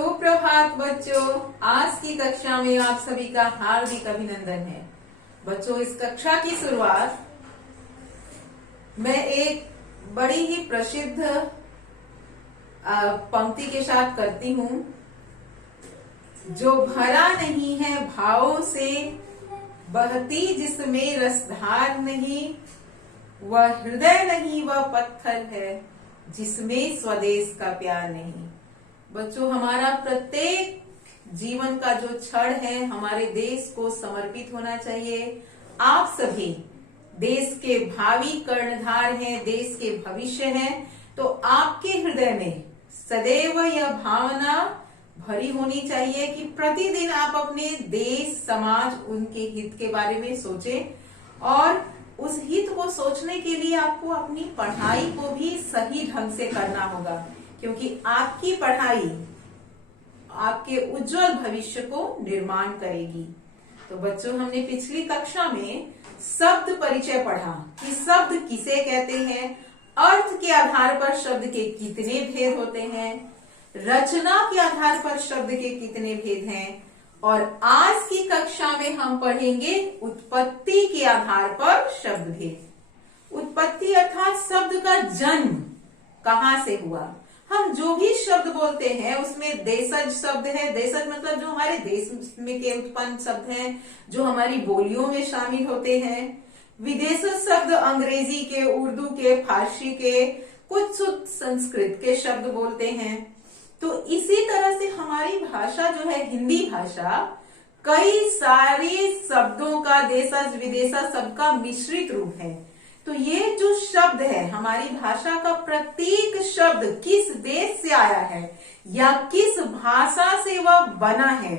सुप्रभात बच्चों, आज की कक्षा में आप सभी का हार्दिक अभिनंदन है। बच्चों, इस कक्षा की शुरुआत मैं एक बड़ी ही प्रसिद्ध पंक्ति के साथ करती हूँ। जो भरा नहीं है भावों से, बहती जिसमें रसधार नहीं, वह हृदय नहीं वह पत्थर है, जिसमें स्वदेश का प्यार नहीं। बच्चों, हमारा प्रत्येक जीवन का जो क्षण है हमारे देश को समर्पित होना चाहिए। आप सभी देश के भावी कर्णधार हैं, देश के भविष्य हैं, तो आपके हृदय में सदैव यह भावना भरी होनी चाहिए कि प्रतिदिन आप अपने देश, समाज, उनके हित के बारे में सोचें। और उस हित को सोचने के लिए आपको अपनी पढ़ाई को भी सही ढंग से करना होगा, क्योंकि आपकी पढ़ाई आपके उज्जवल भविष्य को निर्माण करेगी। तो बच्चों, हमने पिछली कक्षा में शब्द परिचय पढ़ा कि शब्द किसे कहते हैं, अर्थ के आधार पर शब्द के कितने भेद होते हैं, रचना के आधार पर शब्द के कितने भेद हैं, और आज की कक्षा में हम पढ़ेंगे उत्पत्ति के आधार पर शब्द भेद। उत्पत्ति अर्थात शब्द का जन्म कहाँ से हुआ। हम जो भी शब्द बोलते हैं उसमें देशज शब्द है। देशज मतलब जो हमारे देश में के उत्पन्न शब्द हैं, जो हमारी बोलियों में शामिल होते हैं। विदेशज शब्द अंग्रेजी के, उर्दू के, फारसी के, कुछ शुद्ध संस्कृत के शब्द बोलते हैं। तो इसी तरह से हमारी भाषा जो है, हिंदी भाषा, कई सारे शब्दों का, देशज विदेशज शब्द का मिश्रित रूप है। तो ये जो शब्द है, हमारी भाषा का प्रत्येक शब्द किस देश से आया है या किस भाषा से वह बना है,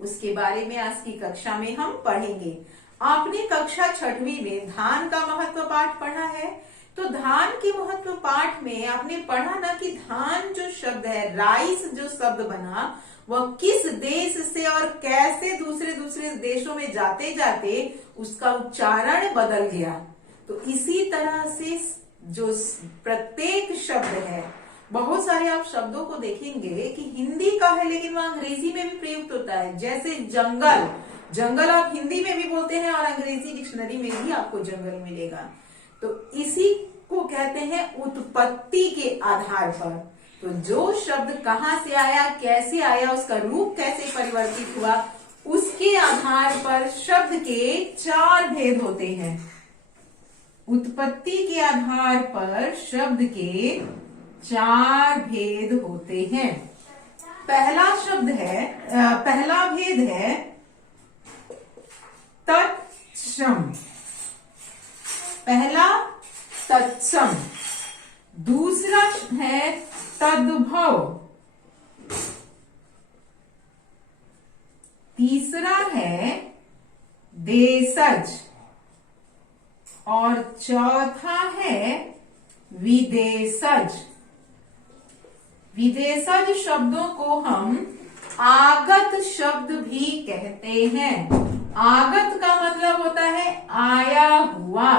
उसके बारे में आज की कक्षा में हम पढ़ेंगे। आपने कक्षा 6वीं में धान का महत्व पाठ पढ़ा है। तो धान के महत्व पाठ में आपने पढ़ा ना कि धान जो शब्द है, राइस जो शब्द बना, वह किस देश से और कैसे दूसरे दूसरे देशों में जाते जाते उसका उच्चारण बदल गया। तो इसी तरह से जो प्रत्येक शब्द है, बहुत सारे आप शब्दों को देखेंगे कि हिंदी का है लेकिन वह अंग्रेजी में भी प्रयुक्त होता है। जैसे जंगल, जंगल आप हिंदी में भी बोलते हैं और अंग्रेजी डिक्शनरी में भी आपको जंगल मिलेगा। तो इसी को कहते हैं उत्पत्ति के आधार पर। तो जो शब्द कहाँ से आया, कैसे आया, उसका रूप कैसे परिवर्तित हुआ, उसके आधार पर शब्द के 4 भेद होते हैं। उत्पत्ति के आधार पर शब्द के 4 भेद होते हैं। पहला भेद है तत्सम। पहला तत्सम, दूसरा है तद्भव, तीसरा है देशज, और चौथा है विदेशज। विदेशज शब्दों को हम आगत शब्द भी कहते हैं। आगत का मतलब होता है आया हुआ।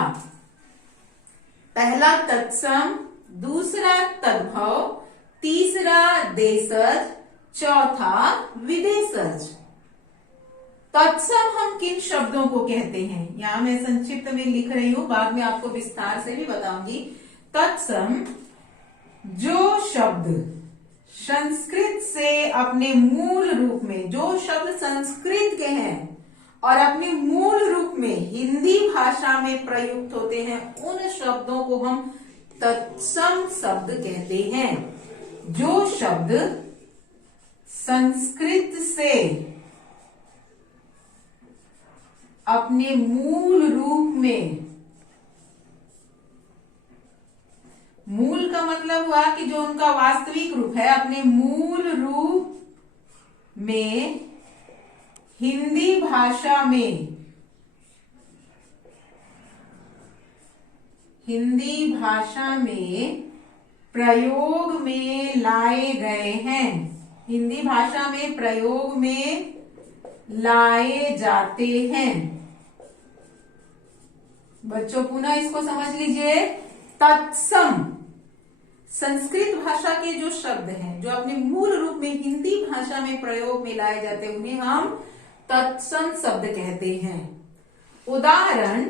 पहला तत्सम, दूसरा तद्भव, तीसरा देशज, चौथा विदेशज। तत्सम हम किन शब्दों को कहते हैं, यहां मैं संक्षिप्त में लिख रही हूं, बाद में आपको विस्तार से भी बताऊंगी। तत्सम जो शब्द संस्कृत से अपने मूल रूप में, जो शब्द संस्कृत के हैं और अपने मूल रूप में हिंदी भाषा में प्रयुक्त होते हैं, उन शब्दों को हम तत्सम शब्द कहते हैं। जो शब्द संस्कृत से अपने मूल रूप में, मूल का मतलब हुआ कि जो उनका वास्तविक रूप है, अपने मूल रूप में हिंदी भाषा में प्रयोग में लाए गए हैं, हिंदी भाषा में प्रयोग में लाए जाते हैं। बच्चों, पुनः इसको समझ लीजिए। तत्सम संस्कृत भाषा के जो शब्द हैं, जो अपने मूल रूप में हिंदी भाषा में प्रयोग में लाए जाते हैं, उन्हें हम तत्सम शब्द कहते हैं। उदाहरण,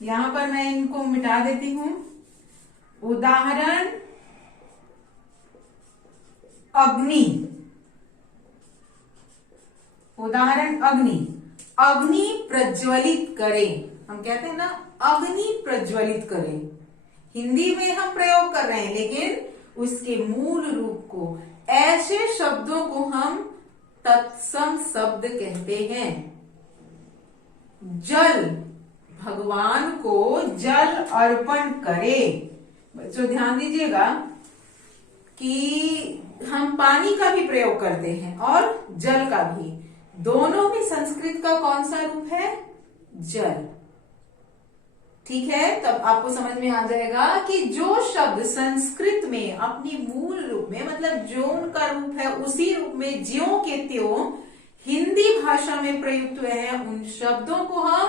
यहां पर मैं इनको मिटा देती हूं। उदाहरण, अग्नि। उदाहरण, अग्नि। अग्नि प्रज्वलित करें, हम कहते हैं ना, अग्नि प्रज्वलित करें। हिंदी में हम प्रयोग कर रहे हैं, लेकिन उसके मूल रूप को, ऐसे शब्दों को हम तत्सम शब्द कहते हैं। जल, भगवान को जल अर्पण करें। बच्चों ध्यान दीजिएगा कि हम पानी का भी प्रयोग करते हैं और जल का भी। दोनों में संस्कृत का कौन सा रूप है? जल। ठीक है, तब आपको समझ में आ जाएगा कि जो शब्द संस्कृत में अपनी मूल रूप में, मतलब जो उनका रूप है उसी रूप में ज्यों के त्यों हिंदी भाषा में प्रयुक्त हुए हैं, उन शब्दों को हम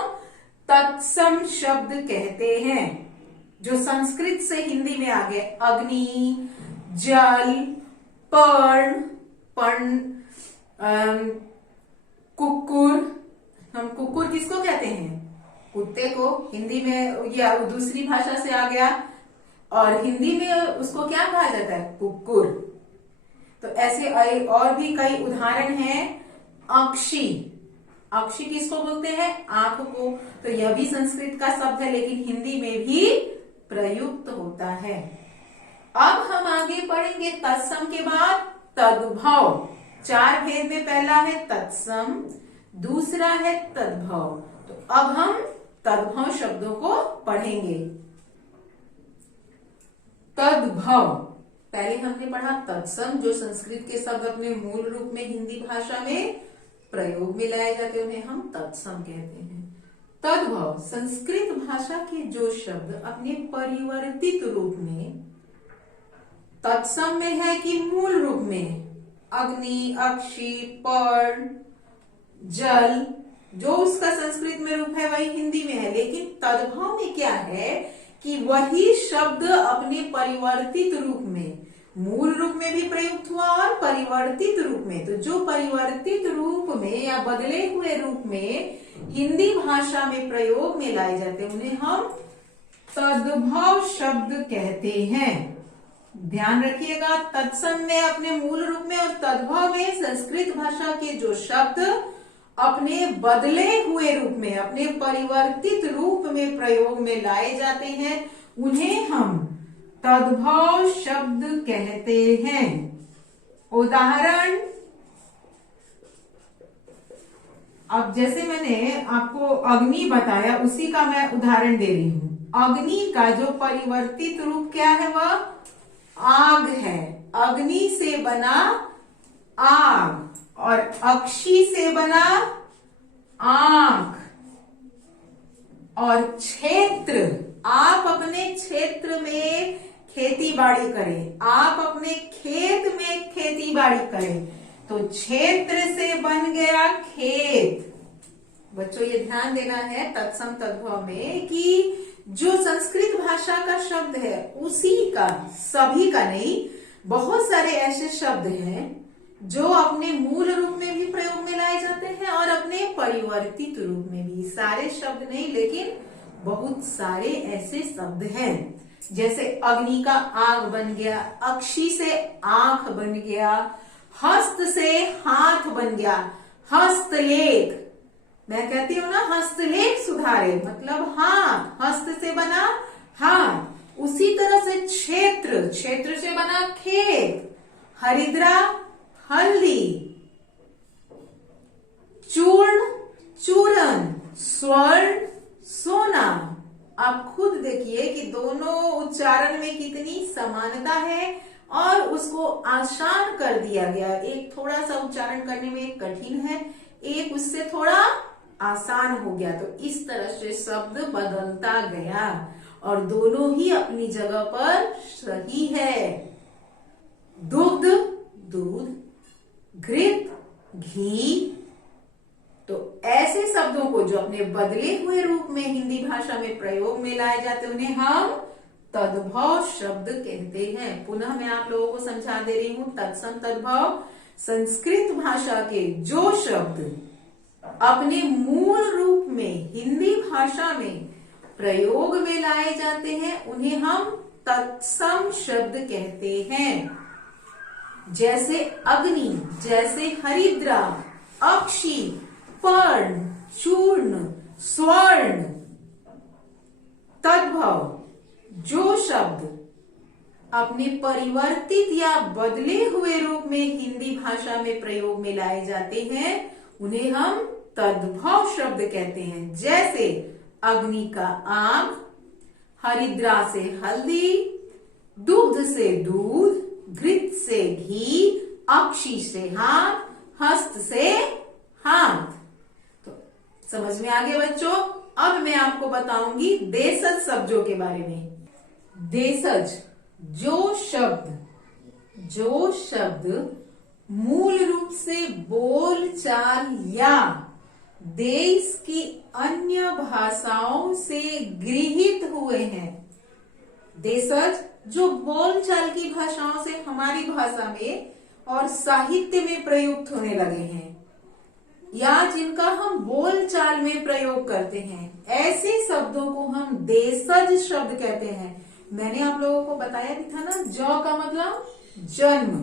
तत्सम शब्द कहते हैं। जो संस्कृत से हिंदी में आ गए, अग्नि, जल, पर्ण, कुकुर। हम कुकुर किसको कहते हैं? कुत्ते को। हिंदी में, या दूसरी भाषा से आ गया और हिंदी में उसको क्या कहा जाता है? कुकुर। तो ऐसे और भी कई उदाहरण हैं। अक्षी, अक्षी किसको बोलते हैं? आंख को। तो यह भी संस्कृत का शब्द है, लेकिन हिंदी में भी प्रयुक्त होता है। अब हम आगे पढ़ेंगे तत्सम के बाद तद्भव। 4 भेद में पहला है तत्सम, दूसरा है तद्भव। तो अब हम तद्भव शब्दों को पढ़ेंगे। तद्भव, पहले हमने पढ़ा तत्सम, जो संस्कृत के शब्द अपने मूल रूप में हिंदी भाषा में प्रयोग में लाए जाते हैं, उन्हें हम तत्सम कहते हैं। तद्भव, संस्कृत भाषा के जो शब्द अपने परिवर्तित रूप में, तत्सम में है कि मूल रूप में, अग्नि, अक्षी, पर्ण, जल, जो उसका संस्कृत में रूप है वही हिंदी में है, लेकिन तद्भव में क्या है कि वही शब्द अपने परिवर्तित रूप में, मूल रूप में भी प्रयुक्त हुआ और परिवर्तित रूप में। तो जो परिवर्तित रूप में या बदले हुए रूप में हिंदी भाषा में प्रयोग में लाए जाते हैं, उन्हें हम तद्भव शब्द कहते हैं। ध्यान रखिएगा, तत्सम में अपने मूल रूप में और तद्भव में संस्कृत भाषा के जो शब्द अपने बदले हुए रूप में, अपने परिवर्तित रूप में प्रयोग में लाए जाते हैं, उन्हें हम तद्भव शब्द कहते हैं। उदाहरण, अब जैसे मैंने आपको अग्नि बताया, उसी का मैं उदाहरण दे रही हूं। अग्नि का जो परिवर्तित रूप क्या है? वह आग है। अग्नि से बना आग, और अक्षी से बना आंख, और क्षेत्र, आप अपने क्षेत्र में खेती बाड़ी करें, आप अपने खेत में खेती बाड़ी करें, तो क्षेत्र से बन गया खेत। बच्चों ये ध्यान देना है तत्सम तद्भव में कि जो संस्कृत भाषा का शब्द है उसी का, सभी का नहीं, बहुत सारे ऐसे शब्द हैं जो अपने मूल रूप में भी प्रयोग में लाए जाते हैं और अपने परिवर्तित रूप में भी। सारे शब्द नहीं, लेकिन बहुत सारे ऐसे शब्द हैं। जैसे अग्नि का आग बन गया, अक्षी से आंख बन गया, हस्त से हाथ बन गया, हस्तलेख, मैं कहती हूं ना हस्तलेख सुधारे, मतलब हाथ, हस्त से बना हाथ। उसी तरह से क्षेत्र, क्षेत्र से बना खेत, हरिद्रा हल्दी, चूर्ण चूरन, स्वर्ण सोना। आप खुद देखिए कि दोनों उच्चारण में कितनी समानता है और उसको आसान कर दिया गया। एक थोड़ा सा उच्चारण करने में एक कठिन है, एक उससे थोड़ा आसान हो गया। तो इस तरह से शब्द बदलता गया और दोनों ही अपनी जगह पर सही है। दुग्ध दूध, घृत घी। तो ऐसे शब्दों को जो अपने बदले हुए रूप में हिंदी भाषा में प्रयोग में लाए जाते हैं, उन्हें हम तद्भव शब्द कहते हैं। पुनः मैं आप लोगों को समझा दे रही हूं, तत्सम तद्भव संस्कृत भाषा के जो शब्द अपने मूल रूप में हिंदी भाषा में प्रयोग में लाए जाते हैं उन्हें हम तत्सम शब्द कहते हैं। जैसे अग्नि, जैसे हरिद्रा, अक्षी, पर्ण, चूर्ण, स्वर्ण। तद्भव जो शब्द अपने परिवर्तित या बदले हुए रूप में हिंदी भाषा में प्रयोग में लाए जाते हैं उन्हें हम तद्भव शब्द कहते हैं। जैसे अग्नि का आग, हरिद्रा से हल्दी, दुग्ध से दूध, घृत से घी, अक्षी से हाथ, हस्त से हाथ। तो समझ में आ गया बच्चों। अब मैं आपको बताऊंगी देशज शब्दों के बारे में। देशज जो शब्द मूल रूप से बोलचाल या देश की अन्य भाषाओं से गृहीत हुए हैं। देशज जो बोलचाल की भाषाओं से हमारी भाषा में और साहित्य में प्रयुक्त होने लगे हैं या जिनका हम बोलचाल में प्रयोग करते हैं, ऐसे शब्दों को हम देशज शब्द कहते हैं। मैंने आप लोगों को बताया भी था ना, जौ का मतलब जन्म।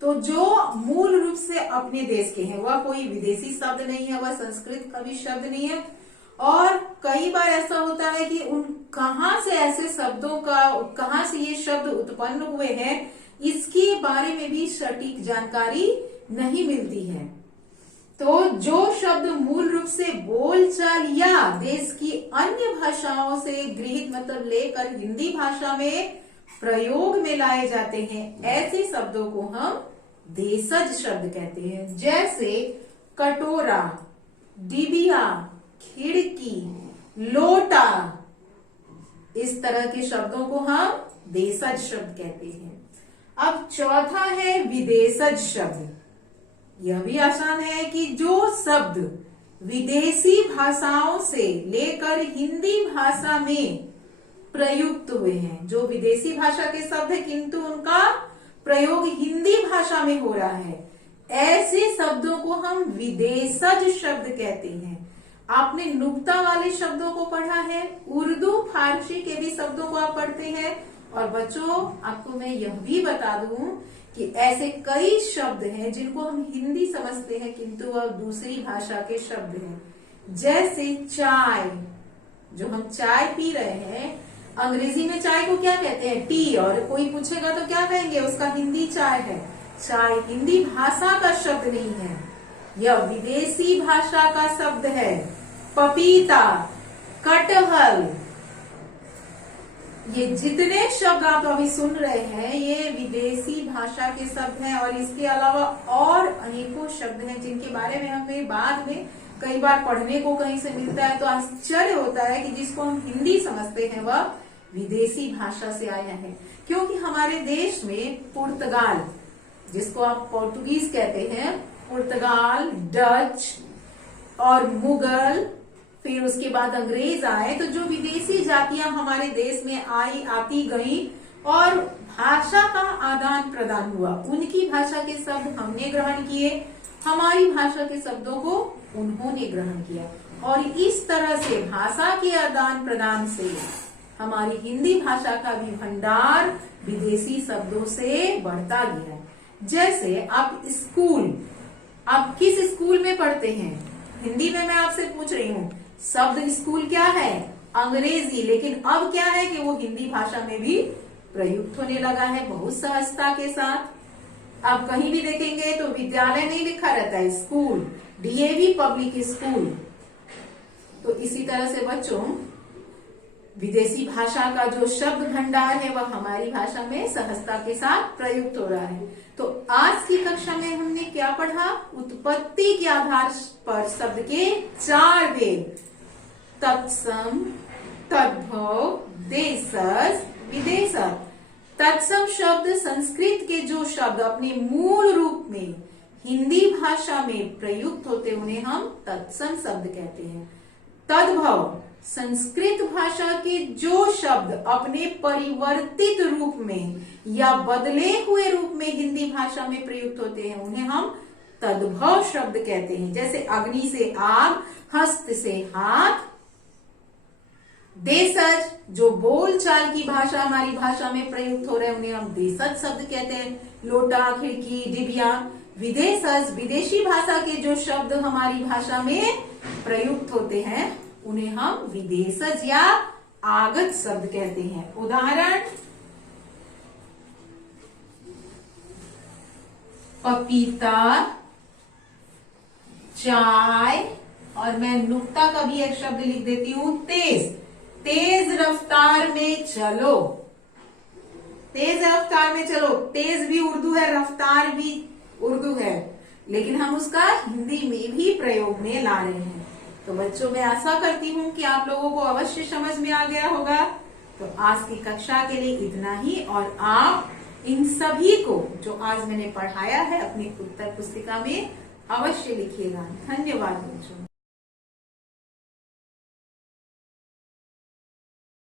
तो जो मूल रूप से अपने देश के हैं वह कोई विदेशी शब्द नहीं है, वह संस्कृत का भी शब्द नहीं है। और कई बार ऐसा होता है कि कहां से ऐसे शब्दों का, कहां से ये शब्द उत्पन्न हुए हैं, इसके बारे में भी सटीक जानकारी नहीं मिलती है। तो जो शब्द मूल रूप से बोलचाल या देश की अन्य भाषाओं से गृहीत मतलब लेकर हिंदी भाषा में प्रयोग में लाए जाते हैं, ऐसे शब्दों को हम देशज शब्द कहते हैं। जैसे कटोरा, डिबिया, खिड़की, लोटा, इस तरह के शब्दों को हम देशज शब्द कहते हैं। अब चौथा है विदेशज शब्द। यह भी आसान है कि जो शब्द विदेशी भाषाओं से लेकर हिंदी भाषा में प्रयुक्त हुए हैं, जो विदेशी भाषा के शब्द है किंतु उनका प्रयोग हिंदी भाषा में हो रहा है, ऐसे शब्दों को हम विदेशज शब्द कहते हैं। आपने नुक्ता वाले शब्दों को पढ़ा है, उर्दू फारसी के भी शब्दों को आप पढ़ते हैं। और बच्चों आपको मैं यह भी बता दूं कि ऐसे कई शब्द हैं जिनको हम हिंदी समझते हैं किंतु वह दूसरी भाषा के शब्द हैं। जैसे चाय, जो हम चाय पी रहे हैं, अंग्रेजी में चाय को क्या कहते हैं? टी। और कोई पूछेगा तो क्या कहेंगे? उसका हिंदी चाय है। चाय हिंदी भाषा का शब्द नहीं है, यह विदेशी भाषा का शब्द है। पपीता, कटहल, ये जितने शब्द आप अभी सुन रहे हैं ये विदेशी भाषा के शब्द हैं। और इसके अलावा और अनेकों शब्द हैं जिनके बारे में हमें बाद में कई बार पढ़ने को कहीं से मिलता है तो आश्चर्य होता है कि जिसको हम हिंदी समझते हैं वह विदेशी भाषा से आया है। क्योंकि हमारे देश में पुर्तगाल, जिसको आप पोर्तुगीज कहते हैं, पुर्तगाल, डच और मुगल, फिर उसके बाद अंग्रेज आए, तो जो विदेशी जातियां हमारे देश में आती गई और भाषा का आदान प्रदान हुआ, उनकी भाषा के शब्द हमने ग्रहण किए, हमारी भाषा के शब्दों को उन्होंने ग्रहण किया। और इस तरह से भाषा के आदान प्रदान से हमारी हिंदी भाषा का भी भंडार विदेशी शब्दों से बढ़ता गया। जैसे आप स्कूल, आप किस स्कूल में पढ़ते हैं? हिंदी में मैं आपसे पूछ रही हूँ, शब्द स्कूल क्या है? अंग्रेजी। लेकिन अब क्या है कि वो हिंदी भाषा में भी प्रयुक्त होने लगा है बहुत सहजता के साथ। आप कहीं भी देखेंगे तो विद्यालय नहीं लिखा रहता है, स्कूल, डीएवी पब्लिक स्कूल। तो इसी तरह से बच्चों विदेशी भाषा का जो शब्द भंडार है वह हमारी भाषा में सहजता के साथ प्रयुक्त हो रहा है। तो आज की कक्षा में हमने क्या पढ़ा? उत्पत्ति के आधार पर शब्द के 4 भेद, तत्सम, तद्भव, देशज, विदेशज। तत्सम शब्द संस्कृत के जो शब्द अपने मूल रूप में हिंदी भाषा में प्रयुक्त होते उन्हें हम तत्सम शब्द कहते हैं। तद्भव संस्कृत भाषा के जो शब्द अपने परिवर्तित रूप में या बदले हुए रूप में हिंदी भाषा में प्रयुक्त होते हैं उन्हें हम तद्भव शब्द कहते हैं। जैसे अग्नि से आग, हस्त से हाथ। देशज, जो बोलचाल की भाषा हमारी भाषा में प्रयुक्त हो रहे हैं उन्हें हम देशज शब्द कहते हैं। लोटा, खिड़की, डिबिया। विदेशज, विदेशी भाषा के जो शब्द हमारी भाषा में प्रयुक्त होते हैं उन्हें हम विदेशज या आगत शब्द कहते हैं। उदाहरण, पपीता, चाय, और मैं नुक्ता का भी एक शब्द लिख देती हूं, तेज। तेज रफ्तार में चलो। तेज रफ्तार में चलो, तेज भी उर्दू है, रफ्तार भी उर्दू है, लेकिन हम उसका हिंदी में भी प्रयोग में ला रहे हैं। तो बच्चों, मैं आशा करती हूँ कि आप लोगों को अवश्य समझ में आ गया होगा। तो आज की कक्षा के लिए इतना ही, और आप इन सभी को जो आज मैंने पढ़ाया है अपनी उत्तर पुस्तिका में अवश्य लिखिएगा। धन्यवाद बच्चों।